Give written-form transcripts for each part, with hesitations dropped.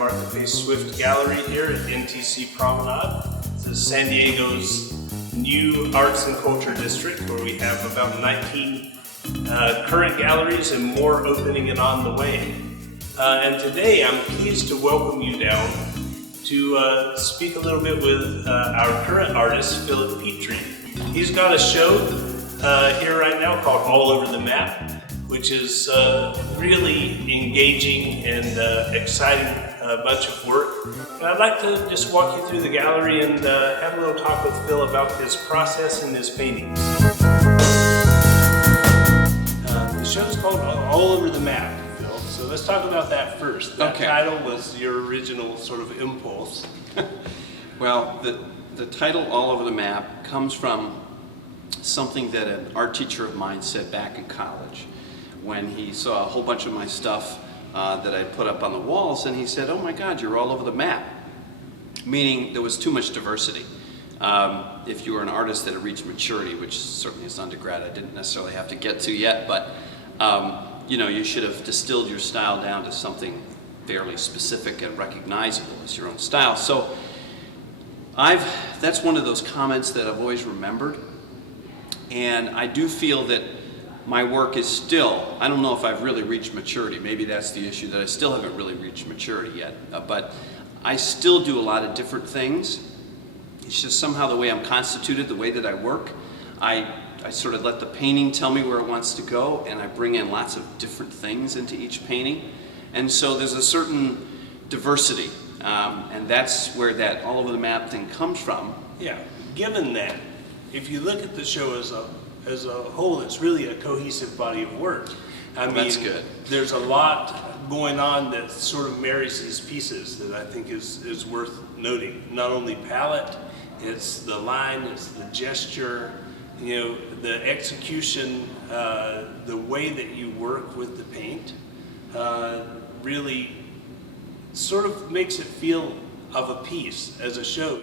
Martha Swift Gallery here at NTC Promenade. This is San Diego's new arts and culture district where we have about 19 current galleries and more opening and on the way. And today I'm pleased to welcome you down to speak a little bit with our current artist, Phil Petrie. He's got a show here right now called All Over the Map, which is really engaging and exciting bunch of work. And I'd like to just walk you through the gallery and have a little talk with Phil about his process and his paintings. The show's called All Over the Map, Phil, so let's talk about that first. That title was your original sort of impulse. Well, the title All Over the Map comes from something that an art teacher of mine said back in college when he saw a whole bunch of my stuff that I put up on the walls, and he said, "Oh my God, you're all over the map," meaning there was too much diversity. If you were an artist that had reached maturity, which certainly as undergrad I didn't necessarily have to get to yet, but you know, you should have distilled your style down to something fairly specific and recognizable as your own style. So that's one of those comments that I've always remembered, and I do feel that my work is still, I don't know if I've really reached maturity. Maybe that's the issue, that I still haven't really reached maturity yet. But I still do a lot of different things. It's just somehow the way I'm constituted, the way that I work. I sort of let the painting tell me where it wants to go, and I bring in lots of different things into each painting. And so there's a certain diversity, and that's where that all over the map thing comes from. Yeah, given that, if you look at the show as a whole, it's really a cohesive body of work. I mean, that's good. There's a lot going on that sort of marries these pieces that I think is worth noting. Not only palette, it's the line, it's the gesture, you know, the execution, the way that you work with the paint really sort of makes it feel of a piece as a show.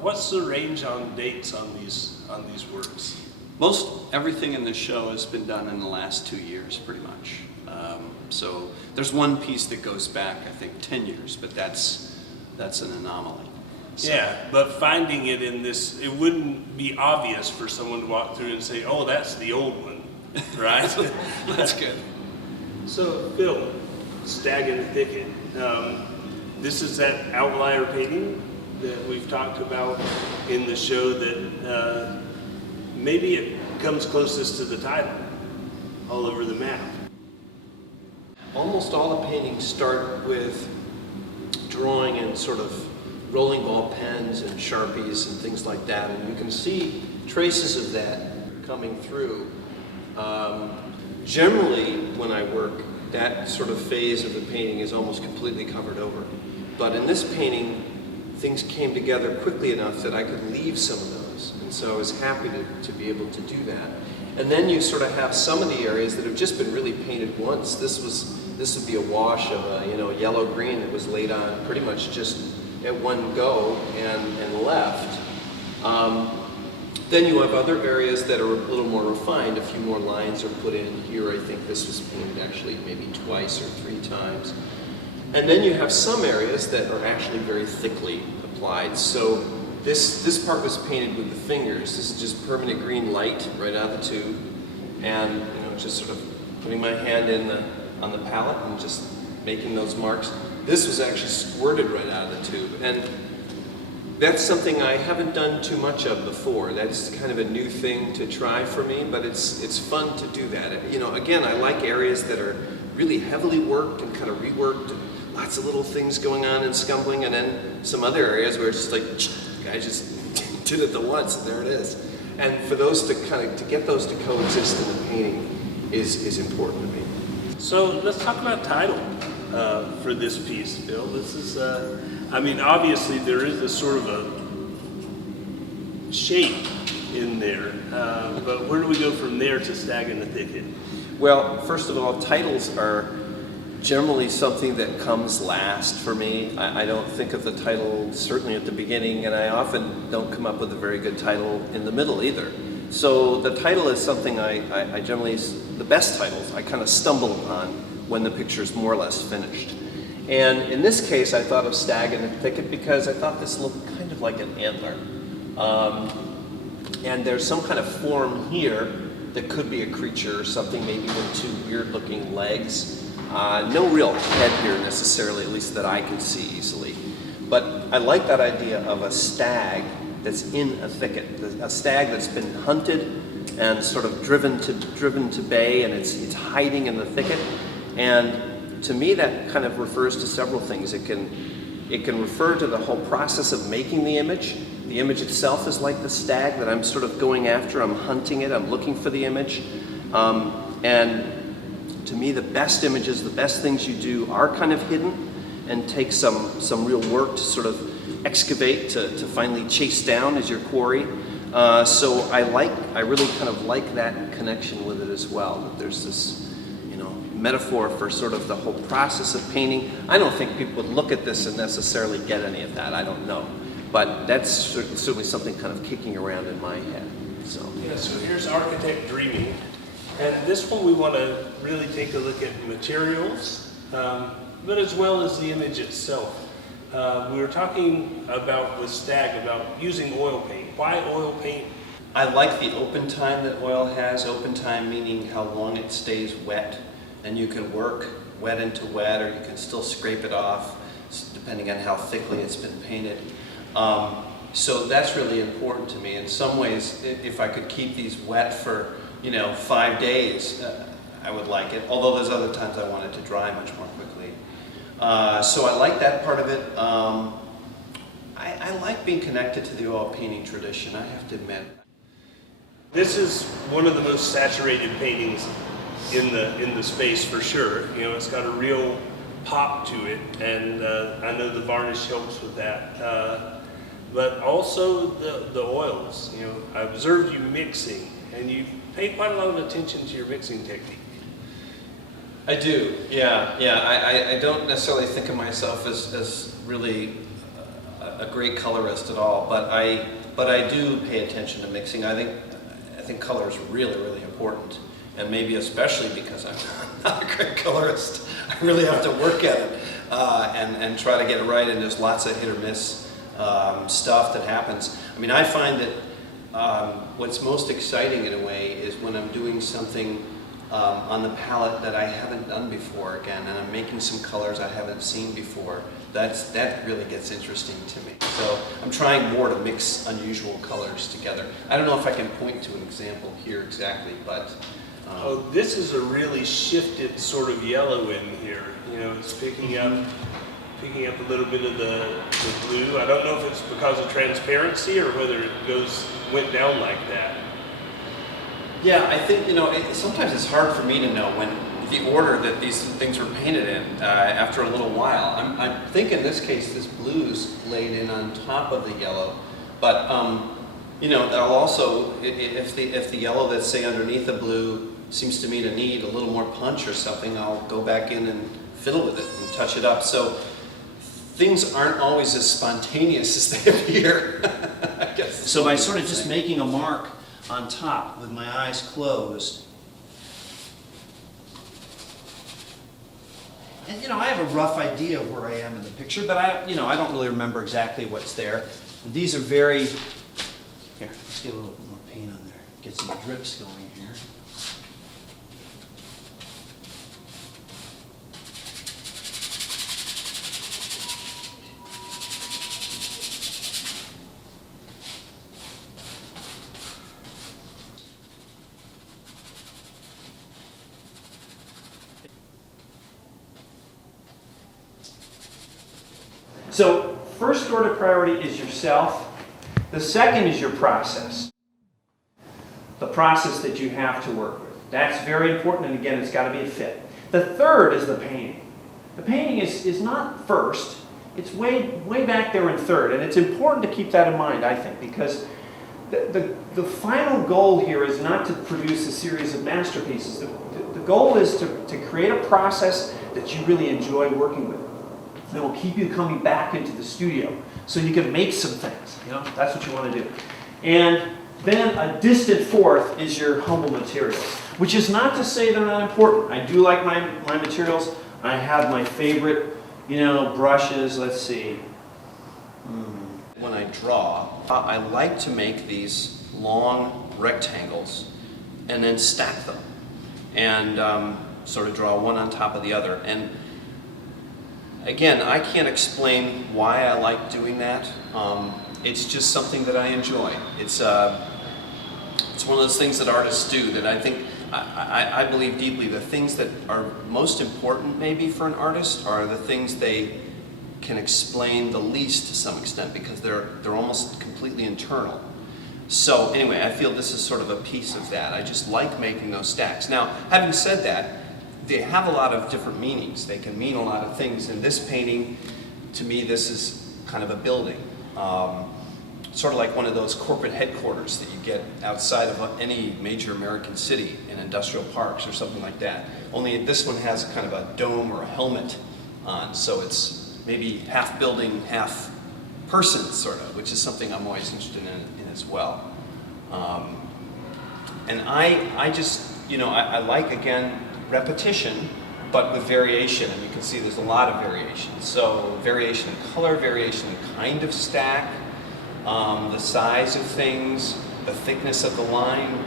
What's the range on dates on these works? Most everything in this show has been done in the last 2 years, pretty much. So there's one piece that goes back, I think, 10 years, but that's an anomaly. So. Yeah, but finding it in this, it wouldn't be obvious for someone to walk through and say, "Oh, that's the old one," right? That's good. So, Phil, Stag in the Thicket. This is that outlier painting that we've talked about in the show that maybe it comes closest to the title, All Over the Map. Almost all the paintings start with drawing in sort of rolling ball pens and Sharpies and things like that, and you can see traces of that coming through. Generally, when I work, that sort of phase of the painting is almost completely covered over. But in this painting, things came together quickly enough that I could leave some of those. And so I was happy to be able to do that. And then you sort of have some of the areas that have just been really painted once. This would be a wash of a yellow-green that was laid on pretty much just at one go and left. Then you have other areas that are a little more refined. A few more lines are put in here. I think this was painted actually maybe twice or 3 times. And then you have some areas that are actually very thickly applied. So this part was painted with the fingers. This is just permanent green light right out of the tube, and just sort of putting my hand on the palette and just making those marks. This was actually squirted right out of the tube, and that's something I haven't done too much of before. That's kind of a new thing to try for me, but it's fun to do that. Again, I like areas that are really heavily worked and kind of reworked, and lots of little things going on and scumbling, and then some other areas where it's just like, the guy just did it the once, and there it is. And for those to get those to coexist in the painting is important to me. So let's talk about title for this piece, Phil. This is, obviously there is a sort of a shape in there, but where do we go from there to Stag in the Thicket? Well, first of all, titles are generally something that comes last for me. I don't think of the title certainly at the beginning, and I often don't come up with a very good title in the middle either. So the title is something I generally, the best titles, I kind of stumble upon when the picture is more or less finished. And in this case, I thought of Stag in the Thicket because I thought this looked kind of like an antler. And there's some kind of form here that could be a creature or something, maybe with two weird-looking legs. No real head here necessarily, at least that I can see easily. But I like that idea of a stag that's in a thicket, a stag that's been hunted and sort of driven to bay, and it's hiding in the thicket. And to me, that kind of refers to several things. It can refer to the whole process of making the image. The image itself is like the stag that I'm sort of going after. I'm hunting it. I'm looking for the image. And to me, the best images, the best things you do are kind of hidden and take some real work to sort of excavate, to finally chase down as your quarry. So I really kind of like that connection with it as well. That there's this, metaphor for sort of the whole process of painting. I don't think people would look at this and necessarily get any of that. I don't know, but that's certainly something kind of kicking around in my head. So yeah. So here's Architect Dreaming, and this one we want to really take a look at materials, but as well as the image itself. We were talking about with Stag about using oil paint. Why oil paint? I like the open time that oil has. Open time meaning how long it stays wet, and you can work wet into wet, or you can still scrape it off depending on how thickly it's been painted. So that's really important to me. In some ways, if I could keep these wet for 5 days, I would like it. Although there's other times I want it to dry much more quickly. So I like that part of it. I like being connected to the oil painting tradition, I have to admit. This is one of the most saturated paintings in the space for sure. It's got a real pop to it, and I know the varnish helps with that. But also the oils. I observed you mixing, and you pay quite a lot of attention to your mixing technique. I do, yeah. I don't necessarily think of myself as really a great colorist at all, but I do pay attention to mixing. I think color is really, really important, and maybe especially because I'm not a great colorist. I really have to work at it and try to get it right, and there's lots of hit or miss stuff that happens. I mean, I find that what's most exciting in a way is when I'm doing something on the palette that I haven't done before again, and I'm making some colors I haven't seen before. That really gets interesting to me. So I'm trying more to mix unusual colors together. I don't know if I can point to an example here exactly, but oh, this is a really shifted sort of yellow in here. It's picking up a little bit of the blue. I don't know if it's because of transparency or whether it went down like that. Yeah, I think, sometimes it's hard for me to know when the order that these things were painted in after a little while. I think in this case, this blue's laid in on top of the yellow, but I'll also, if the yellow that's say underneath the blue seems to me to need a little more punch or something, I'll go back in and fiddle with it and touch it up. So things aren't always as spontaneous as they appear, I guess. So by sort of just making a mark on top with my eyes closed. And I have a rough idea of where I am in the picture, but I don't really remember exactly what's there. These are very, here, let's get a little bit more paint on there. Get some drips going here. So first order priority is yourself. The second is your process. The process that you have to work with. That's very important, and again, it's got to be a fit. The third is the painting. The painting is not first. It's way back there in third, and it's important to keep that in mind, I think, because the final goal here is not to produce a series of masterpieces. The goal is to create a process that you really enjoy working with. That will keep you coming back into the studio so you can make some things. That's what you want to do. And then a distant fourth is your humble materials, which is not to say they're not important. I do like my materials. I have my favorite, brushes, let's see. When I draw, I like to make these long rectangles and then stack them and sort of draw one on top of the other. And again, I can't explain why I like doing that. It's just something that I enjoy. It's one of those things that artists do that I think, I believe deeply, the things that are most important maybe for an artist are the things they can explain the least to some extent, because they're almost completely internal. So anyway, I feel this is sort of a piece of that. I just like making those stacks. Now, having said that, they have a lot of different meanings. They can mean a lot of things. In this painting, to me, this is kind of a building. Sort of like one of those corporate headquarters that you get outside of any major American city in industrial parks or something like that. Only this one has kind of a dome or a helmet on, so it's maybe half building, half person, sort of, which is something I'm always interested in as well. And I just, I like, again, repetition, but with variation, and you can see there's a lot of variation. So variation in color, variation in kind of stack, the size of things, the thickness of the line,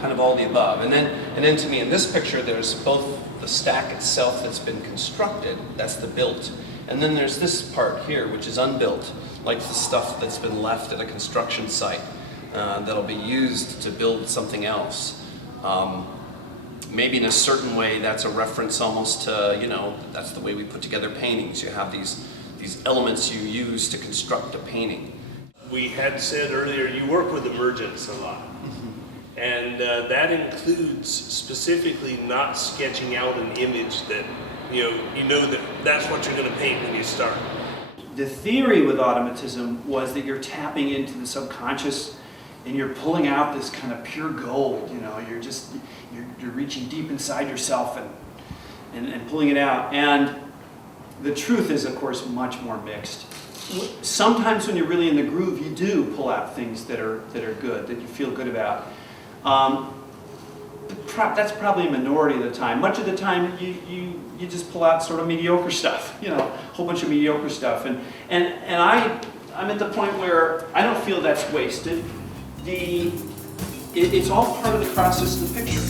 kind of all the above. And then to me in this picture, there's both the stack itself that's been constructed, that's the built, and then there's this part here, which is unbuilt, like the stuff that's been left at a construction site that'll be used to build something else. Maybe in a certain way, that's a reference almost to, that's the way we put together paintings. You have these elements you use to construct a painting. We had said earlier you work with emergence a lot. And that includes specifically not sketching out an image that, you know that that's what you're going to paint when you start. The theory with automatism was that you're tapping into the subconscious and you're pulling out this kind of pure gold, you're reaching deep inside yourself and pulling it out. And the truth is, of course, much more mixed. Sometimes when you're really in the groove, you do pull out things that are good, that you feel good about. That's probably a minority of the time. Much of the time, you just pull out sort of mediocre stuff, a whole bunch of mediocre stuff. And I'm at the point where I don't feel that's wasted. It's all part of the process of the picture.